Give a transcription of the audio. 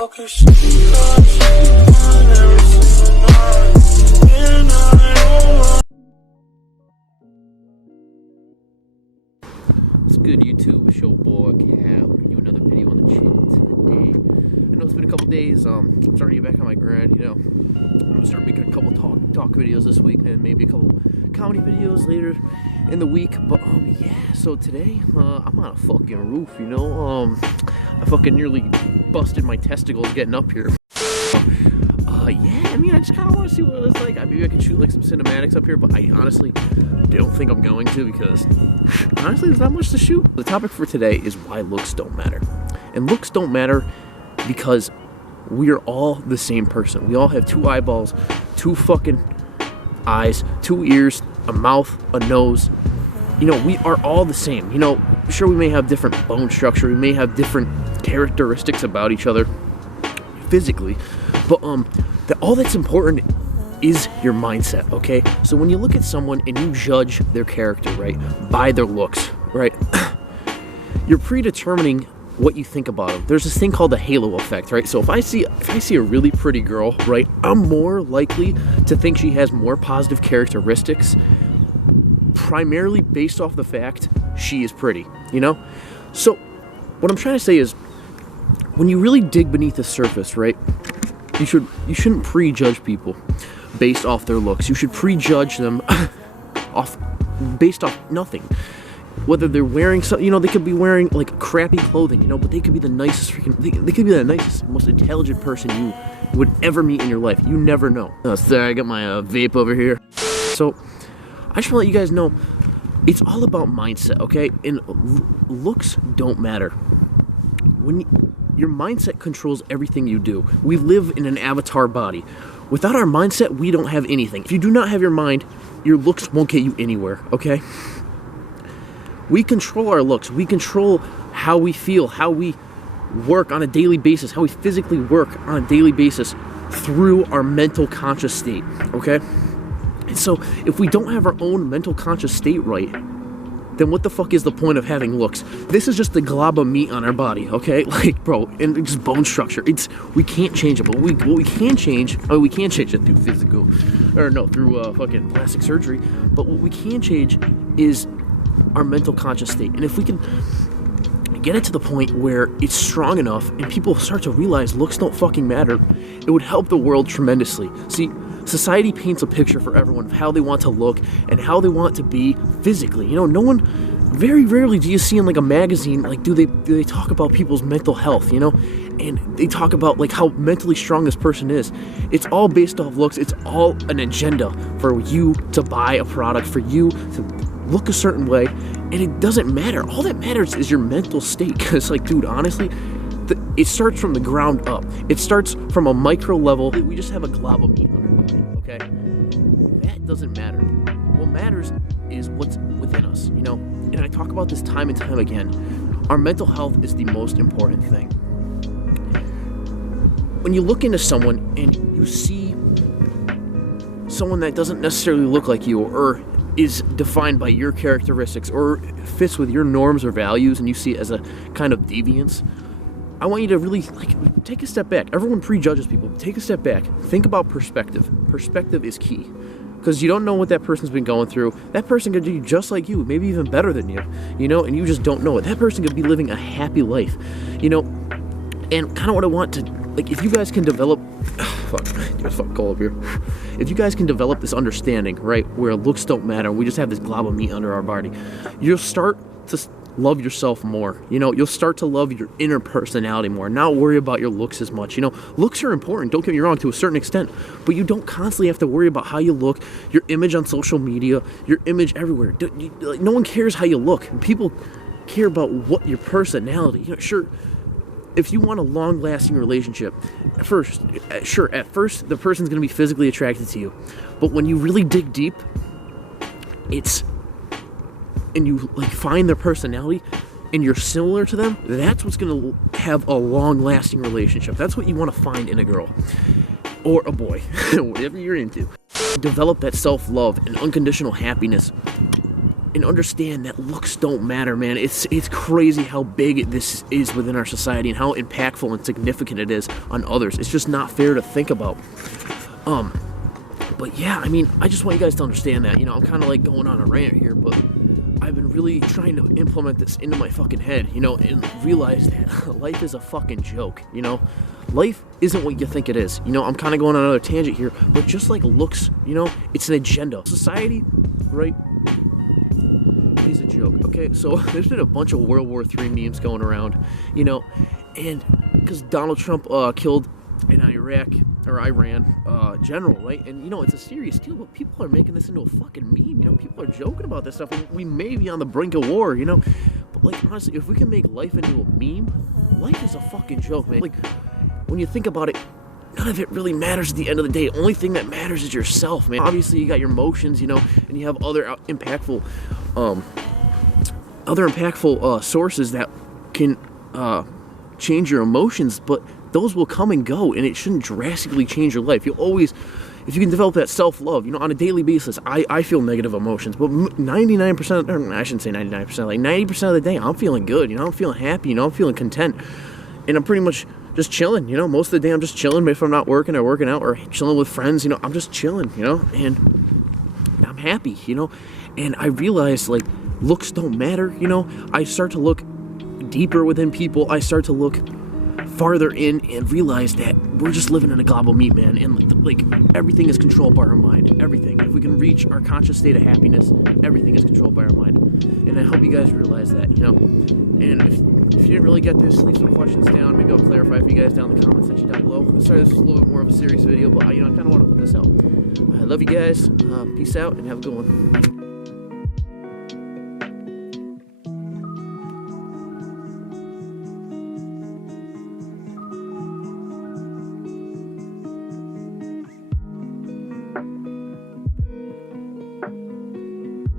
What's good, YouTube? It's your boy Cal, bringing you another video on the channel today. I know it's been a couple days. I'm starting to get back on my grind. I'm gonna start making a couple talk videos this week, and maybe a couple comedy videos later in the week. But yeah. So today, I'm on a fucking roof. I fucking nearly busted my testicles getting up here. Yeah, I just kind of want to see what it's like. Maybe I can shoot like some cinematics up here, but I honestly don't think I'm going to, because honestly there's not much to shoot. The topic for today is why looks don't matter. And looks don't matter because we are all the same person. We all have two eyeballs, two fucking eyes, two ears, a mouth, a nose. We are all the same. Sure, we may have different bone structure, we may have different characteristics about each other physically, but all that's important is your mindset, okay? So when you look at someone and you judge their character, right, by their looks, right, you're predetermining what you think about them. There's this thing called the halo effect, right? So if I see a really pretty girl, right, I'm more likely to think she has more positive characteristics, primarily based off the fact she is pretty, So what I'm trying to say is, when you really dig beneath the surface, right, you shouldn't prejudge people based off their looks. You should prejudge them based off nothing. Whether they're wearing something, they could be wearing like crappy clothing, but they could be the nicest they could be the nicest, most intelligent person you would ever meet in your life. You never know. Sorry, I got my vape over here. So I just want to let you guys know, it's all about mindset, okay? And looks don't matter. Your mindset controls everything you do. We live in an avatar body. Without our mindset, we don't have anything. If you do not have your mind, your looks won't get you anywhere, okay? We control our looks. We control how we feel, how we work on a daily basis, how we physically work on a daily basis through our mental conscious state, okay? And so if we don't have our own mental conscious state right, then what the fuck is the point of having looks? This is just the glob of meat on our body, okay? Like, bro, and just bone structure. We can't change it, but what we can change, we can't change it through through fucking plastic surgery. But what we can change is our mental conscious state. And if we can get it to the point where it's strong enough and people start to realize looks don't fucking matter, it would help the world tremendously. See, society paints a picture for everyone of how they want to look and how they want to be physically. No one, very rarely do you see in like a magazine, like do they talk about people's mental health, and they talk about like how mentally strong this person is. It's all based off looks. It's all an agenda for you to buy a product, for you to look a certain way, and it doesn't matter. All that matters is your mental state, because like, dude, honestly, it starts from the ground up. It starts from a micro level. We just have a glob of meat on our body, okay? That doesn't matter. What matters is what's within us, And I talk about this time and time again. Our mental health is the most important thing. When you look into someone and you see someone that doesn't necessarily look like you, or is defined by your characteristics, or fits with your norms or values, and you see it as a kind of deviance, I want you to really take a step back. Everyone prejudges people. Take a step back. Think about perspective. Perspective is key, because you don't know what that person's been going through. That person could do just like you, maybe even better than you, and you just don't know it. That person could be living a happy life, and kind of what I want to, if you guys can develop, it's fucking cold up here. If you guys can develop this understanding, right, where looks don't matter, we just have this glob of meat under our body, you'll start to love yourself more. You'll start to love your inner personality more, not worry about your looks as much. Looks are important, don't get me wrong, to a certain extent, but you don't constantly have to worry about how you look, your image on social media, your image everywhere. No one cares how you look. People care about what your personality. Sure, if you want a long-lasting relationship, at first the person's going to be physically attracted to you, but when you really dig deep, and you find their personality, and you're similar to them, that's what's going to have a long-lasting relationship. That's what you want to find in a girl or a boy, whatever you're into. Develop that self-love and unconditional happiness and understand that looks don't matter, man. It's crazy how big this is within our society and how impactful and significant it is on others. It's just not fair to think about. But yeah, I mean, I just want you guys to understand that. You know, I'm kind of like going on a rant here, but I've been really trying to implement this into my fucking head, you know, and realize that life is a fucking joke, you know? Life isn't what you think it is. You know, I'm kind of going on another tangent here, but just like looks, you know, it's an agenda. Society, right, is a joke, okay? So there's been a bunch of World War III memes going around, you know, and because Donald Trump killed an Iran general, right? And you know, it's a serious deal, but people are making this into a fucking meme. You know, people are joking about this stuff. We may be on the brink of war, you know, but like honestly, if we can make life into a meme, life is a fucking joke, man. Like when you think about it, none of it really matters at the end of the day. Only thing that matters is yourself, man. Obviously, you got your emotions, you know, and you have other impactful sources that can change your emotions, but those will come and go, and it shouldn't drastically change your life. You'll always, if you can develop that self-love, you know, on a daily basis, I feel negative emotions, but 99%, or I shouldn't say 99%, like 90% of the day, I'm feeling good, you know, I'm feeling happy, you know, I'm feeling content, and I'm pretty much just chilling, you know, most of the day I'm just chilling. If I'm not working or working out or chilling with friends, you know, I'm just chilling, you know, and I'm happy, you know, and I realize, like, looks don't matter, you know. I start to look deeper within people. I start to look farther in and realize that we're just living in a global meat, man, and like everything is controlled by our mind. Everything. If we can reach our conscious state of happiness, everything is controlled by our mind. And I hope you guys realize that, you know. And if you didn't really get this, leave some questions down. Maybe I'll clarify for you guys down in the comment section down below. Sorry, this was a little bit more of a serious video, but you know, I kind of want to put this out. I love you guys. Peace out and have a good one.